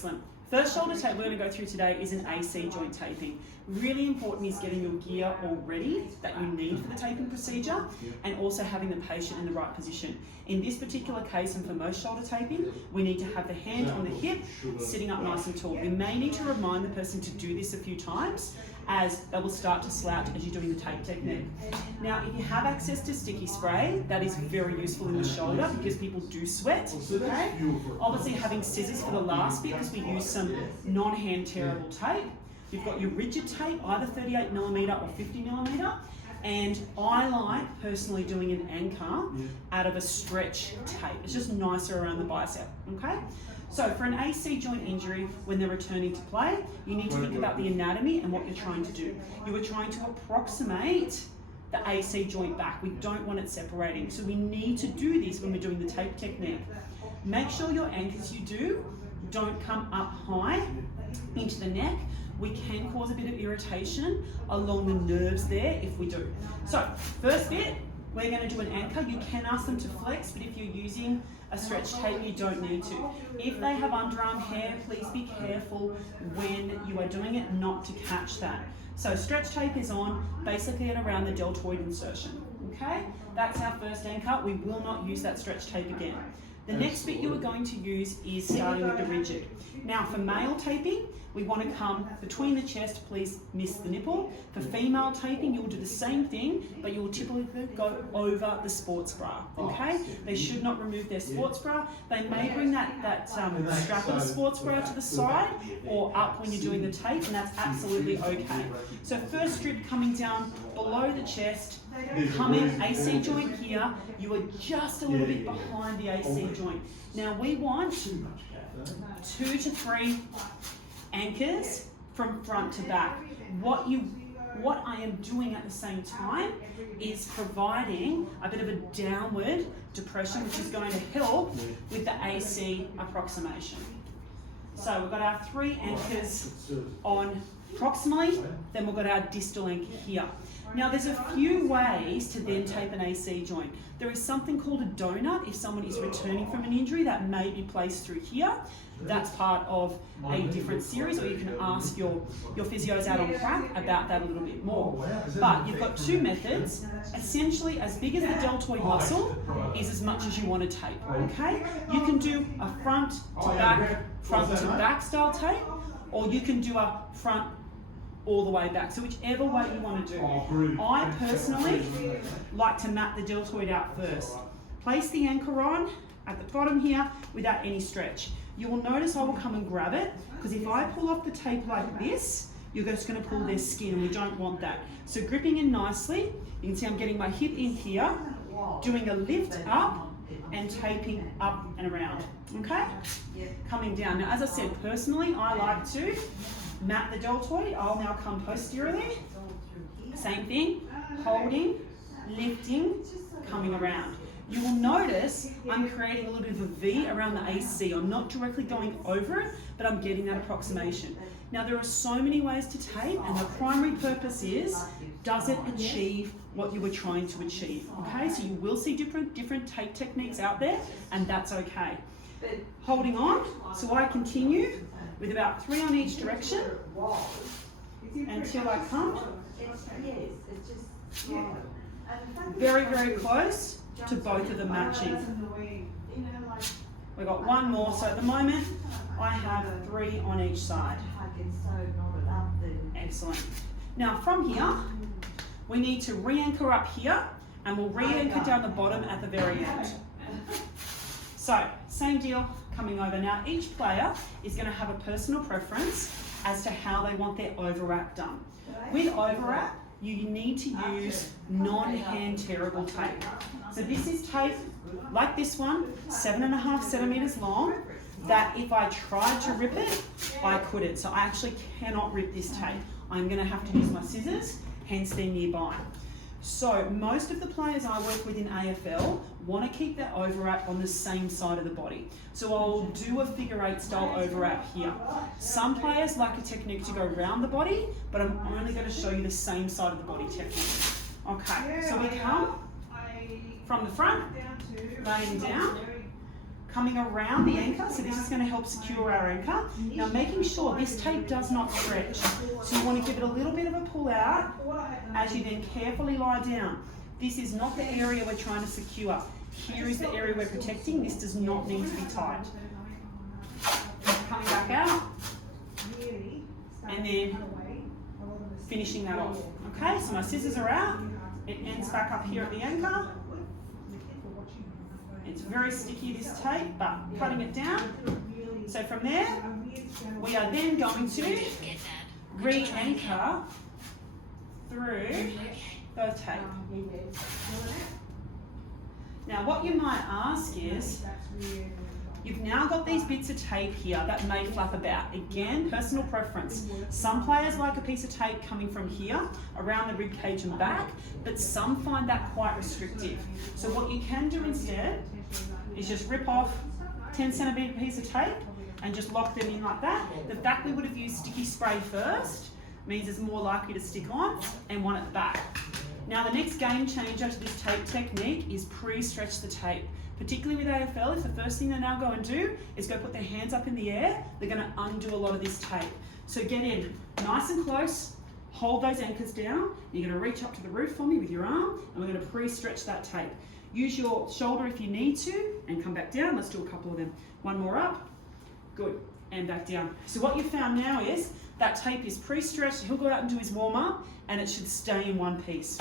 Excellent. First shoulder tape we're going to go through today is an AC joint taping. Really important is getting your gear all ready that you need for the taping procedure and also having the patient in the right position. In this particular case and for most shoulder taping, we need to have the hand on the hip, sitting up nice and tall. You may need to remind the person to do this a few times as they will start to slouch as you're doing the tape technique. Now, if you have access to sticky spray, that is very useful in the shoulder because people do sweat, okay? Obviously having scissors for the last bit because we use some non-hand tearable tape. You've got your rigid tape, either 38mm or 50mm, and I like personally doing an anchor out of a stretch tape. It's just nicer around the bicep, okay? So for an AC joint injury, when they're returning to play, you need to think about the anatomy and what you're trying to do. You are trying to approximate the AC joint back. We don't want it separating. So we need to do this when we're doing the tape technique. Make sure your anchors you do don't come up high into the neck. We can cause a bit of irritation along the nerves there if we do. So first bit, we're going to do an anchor. You can ask them to flex, but if you're using a stretch tape, you don't need to. If they have underarm hair, please be careful when you are doing it not to catch that. So stretch tape is on, basically at around the deltoid insertion, okay? That's our first anchor. We will not use that stretch tape again. The next bit you are going to use is starting with the rigid. Now for male taping, we want to come between the chest, please miss the nipple. For female taping, you'll do the same thing, but you'll typically go over the sports bra, okay? They should not remove their sports bra. They may bring that strap of the sports bra to the side or up when you're doing the tape, and that's absolutely okay. So first strip coming down below the chest, coming AC joint here, you are just a little bit behind the AC joint. Now we want 2 to 3 anchors from front to back. What I am doing at the same time is providing a bit of a downward depression, which is going to help with the AC approximation. So we've got our 3 anchors on proximally, then we've got our distal anchor here. Now there's a few ways to then tape an AC joint. There is something called a donut if someone is returning from an injury that may be placed through here. That's part of a different series, or you can ask your physios out on crack about that a little bit more. But you've got 2 methods. Essentially, as big as the deltoid muscle is as much as you want to tape, okay? You can do a front to back style tape, or you can do a front all the way back. So whichever way you want to do. I personally like to map the deltoid out first. Place the anchor on at the bottom here without any stretch. You will notice I will come and grab it, because if I pull off the tape like this, you're just going to pull their skin, and we don't want that. So gripping in nicely, you can see I'm getting my hip in here, doing a lift up and taping up and around, okay? Coming down. Now as I said, personally I like to map the deltoid. I'll now come posteriorly. Same thing, holding, lifting, coming around. You will notice I'm creating a little bit of a V around the AC. I'm not directly going over it, but I'm getting that approximation. Now there are so many ways to tape, and the primary purpose is, does it achieve what you were trying to achieve? Okay, so you will see different tape techniques out there, and that's okay. Holding on, so I continue with about 3 on each direction until I come very, very close to both of them matching. We've got 1 more, so at the moment I have 3 on each side. Excellent. Now from here, we need to re-anchor up here, and we'll re-anchor down the bottom at the very end. So, same deal, coming over. Now each player is going to have a personal preference as to how they want their overwrap done. With overwrap, you need to use non-hand tearable tape. So this is tape like this one, 7.5 centimeters long, that if I tried to rip it, I couldn't. So I actually cannot rip this tape. I'm going to have to use my scissors, hence they're nearby. So most of the players I work with in AFL want to keep their overwrap on the same side of the body. So I'll do a figure 8 style overwrap here. Some players like a technique to go around the body, but I'm only going to show you the same side of the body technique. Okay, so we come from the front, laying down, coming around the anchor, so this is going to help secure our anchor. Now making sure this tape does not stretch, so you want to give it a little bit of a pull out as you then carefully lie down. This is not the area we're trying to secure. Here is the area we're protecting. This does not need to be tight. Coming back out, and then finishing that off. Okay, so my scissors are out. It ends back up here at the anchor. It's very sticky, this tape, but cutting it down. So from there, we are then going to re-anchor through the tape. Now what you might ask is, you've now got these bits of tape here that may flap about. Again, personal preference. Some players like a piece of tape coming from here, around the rib cage and back, but some find that quite restrictive. So what you can do instead is just rip off 10 centimetre piece of tape and just lock them in like that. The fact we would have used sticky spray first means it's more likely to stick on, and one at the back. Now the next game changer to this tape technique is pre-stretch the tape. Particularly with AFL, if the first thing they now go and do is go put their hands up in the air, they're going to undo a lot of this tape. So get in nice and close, hold those anchors down. You're going to reach up to the roof for me with your arm, and we're going to pre-stretch that tape. Use your shoulder if you need to, and come back down. Let's do a couple of them. One more up, good, and back down. So what you've found now is that tape is pre-stretched. He'll go out and do his warm-up, and it should stay in one piece.